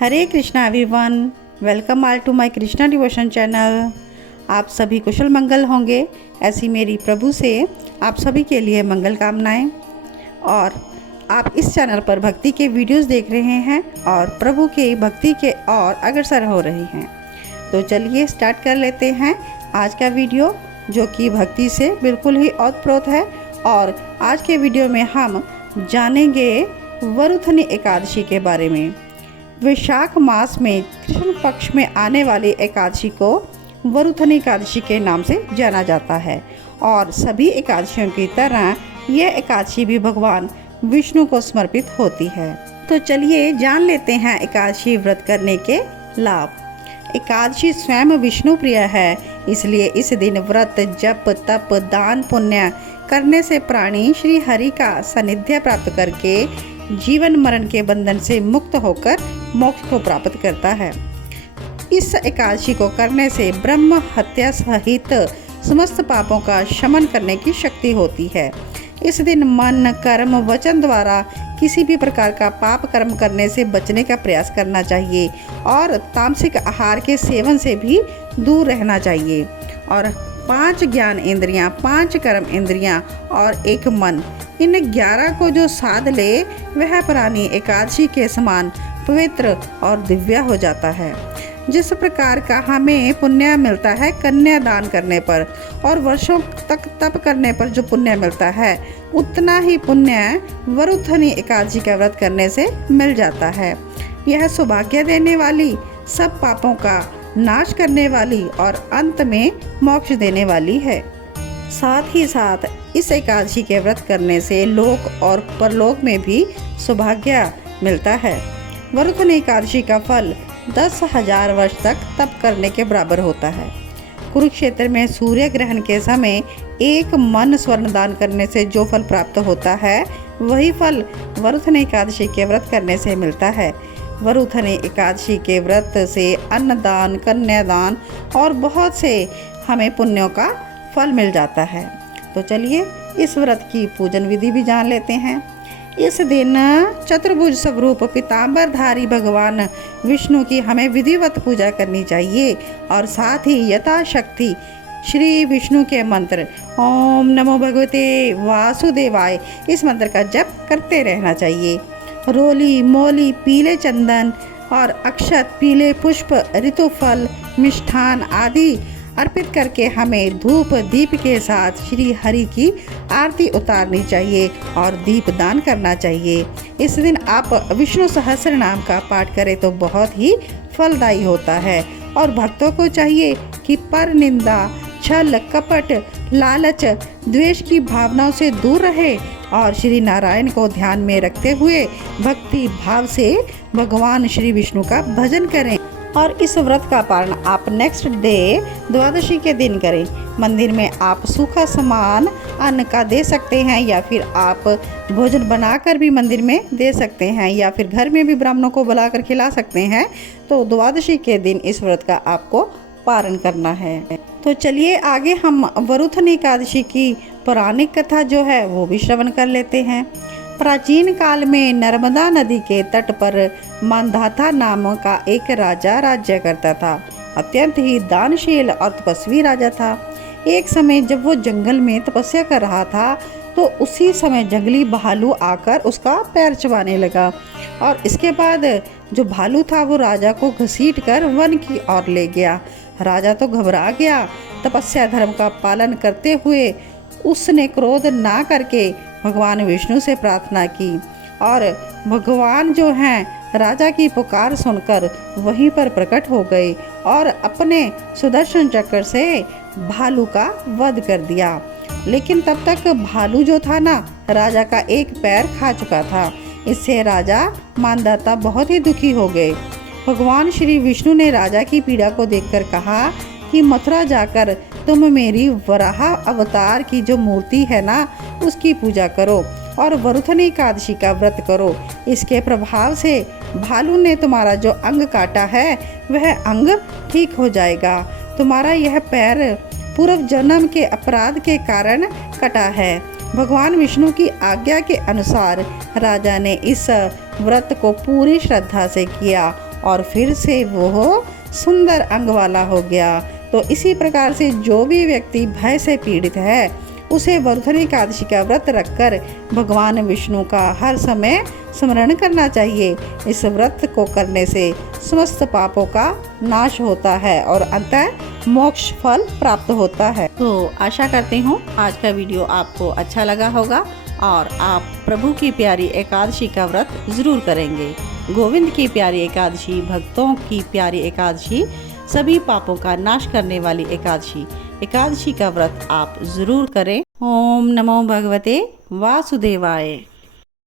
Hare Krishna everyone, welcome all to my Krishna devotion channel. आप सभी कुशल मंगल होंगे, ऐसी मेरी प्रभु से आप सभी के लिए मंगल कामनाएं। और आप इस चैनल पर भक्ति के वीडियोस देख रहे हैं और प्रभु के भक्ति के और अग्रसर हो रहे हैं। तो चलिए स्टार्ट कर लेते हैं आज का वीडियो, जो कि भक्ति से बिल्कुल ही ओतप्रोत है। और आज के वीडियो में हम जानेंगे वरुथनी एकादशी के बारे में। वैशाख मास में कृष्ण पक्ष में आने वाली एकादशी को वरुथनी एकादशी के नाम से जाना जाता है। और सभी एकादशियों की तरह यह एकादशी भी भगवान विष्णु को समर्पित होती है। तो चलिए जान लेते हैं एकादशी व्रत करने के लाभ। एकादशी स्वयं विष्णु प्रिय है, इसलिए इस दिन व्रत, जप, तप, दान, पुण्य करने से प्राणी श्री हरि का सानिध्य प्राप्त करके जीवन मरण के बंधन से मुक्त होकर मोक्ष को प्राप्त करता है। इस एकादशी को करने से ब्रह्म हत्या सहित समस्त पापों का शमन करने की शक्ति होती है। इस दिन मन, कर्म, वचन द्वारा किसी भी प्रकार का पाप कर्म करने से बचने का प्रयास करना चाहिए और तामसिक आहार के सेवन से भी दूर रहना चाहिए। और 5 ज्ञान इंद्रियां, 5 कर्म इंद्रियां और 1 मन, इन 11 को जो साध ले वह प्राणी एकादशी के समान पवित्र और दिव्य हो जाता है। जिस प्रकार का हमें पुण्य मिलता है कन्यादान करने पर और वर्षों तक तप करने पर जो पुण्य मिलता है, उतना ही पुण्य वरुथनी एकादशी का व्रत करने से मिल जाता है। यह सौभाग्य देने वाली, सब पापों का नाश करने वाली और अंत में मोक्ष देने वाली है। साथ ही साथ इस एकादशी के व्रत करने से लोक और परलोक में भी सौभाग्य मिलता है। वरुथनी एकादशी का फल 10,000 वर्ष तक तप करने के बराबर होता है। कुरुक्षेत्र में सूर्य ग्रहण के समय 1 मन स्वर्ण दान करने से जो फल प्राप्त होता है, वही फल वरुथनी एकादशी के व्रत करने से मिलता है। वरुथनी एकादशी के व्रत से अन्नदान, कन्यादान और बहुत से हमें पुण्यों का फल मिल जाता है। तो चलिए इस व्रत की पूजन विधि भी जान लेते हैं। इस दिन चतुर्भुज स्वरूप पीतांबरधारी भगवान विष्णु की हमें विधिवत पूजा करनी चाहिए और साथ ही यथाशक्ति श्री विष्णु के मंत्र ओम नमो भगवते वासुदेवाय, इस मंत्र का जप करते रहना चाहिए। रोली, मोली, पीले चंदन और अक्षत, पीले पुष्प, ऋतुफल, मिष्ठान आदि अर्पित करके हमें धूप दीप के साथ श्री हरि की आरती उतारनी चाहिए और दीप दान करना चाहिए। इस दिन आप विष्णु सहस्त्र नाम का पाठ करें तो बहुत ही फलदायी होता है। और भक्तों को चाहिए कि पर निंदा, छल, कपट, लालच, द्वेष की भावनाओं से दूर रहे और श्री नारायण को ध्यान में रखते हुए भक्ति भाव से भगवान श्री विष्णु का भजन करें। और इस व्रत का पारण आप नेक्स्ट डे द्वादशी के दिन करें। मंदिर में आप सूखा सामान अन्न का दे सकते हैं या फिर आप भोजन बनाकर भी मंदिर में दे सकते हैं या फिर घर में भी ब्राह्मणों को बुलाकर खिला सकते हैं। तो द्वादशी के दिन इस व्रत का आपको पारण करना है। तो चलिए आगे हम वरुथनी एकादशी की पौराणिक कथा जो है वो भी श्रवण कर लेते हैं। प्राचीन काल में नर्मदा नदी के तट पर मानधाता नाम का एक राजा राज्य करता था। अत्यंत ही दानशील और तपस्वी राजा था। एक समय जब वो जंगल में तपस्या कर रहा था तो उसी समय जंगली भालू आकर उसका पैर चबाने लगा और इसके बाद जो भालू था वो राजा को घसीट कर वन की ओर ले गया। राजा तो घबरा गया। तपस्या धर्म का पालन करते हुए उसने क्रोध ना करके भगवान विष्णु से प्रार्थना की और भगवान जो हैं राजा की पुकार सुनकर वहीं पर प्रकट हो गए और अपने सुदर्शन चक्र से भालू का वध कर दिया। लेकिन तब तक भालू जो था ना, राजा का एक पैर खा चुका था। इससे राजा मानधाता बहुत ही दुखी हो गए। भगवान श्री विष्णु ने राजा की पीड़ा को देखकर कहा कि मथुरा जाकर तुम मेरी वराह अवतार की जो मूर्ति है ना, उसकी पूजा करो और वरुथनी एकादशी का व्रत करो। इसके प्रभाव से भालू ने तुम्हारा जो अंग काटा है वह अंग ठीक हो जाएगा। तुम्हारा यह पैर पूर्व जन्म के अपराध के कारण कटा है। भगवान विष्णु की आज्ञा के अनुसार राजा ने इस व्रत को पूरी श्रद्धा से किया और फिर से वो सुंदर अंग वाला हो गया। तो इसी प्रकार से जो भी व्यक्ति भय से पीड़ित है उसे वर्धनी एकादशी का व्रत रखकर भगवान विष्णु का हर समय स्मरण करना चाहिए। इस व्रत को करने से समस्त पापों का नाश होता है और अंततः मोक्ष फल प्राप्त होता है। तो आशा करती हूँ आज का वीडियो आपको अच्छा लगा होगा और आप प्रभु की प्यारी एकादशी का व्रत जरूर करेंगे। गोविंद की प्यारी एकादशी, भक्तों की प्यारी एकादशी, सभी पापों का नाश करने वाली एकादशी का व्रत आप जरूर करें। ओम नमो भगवते वासुदेवाय।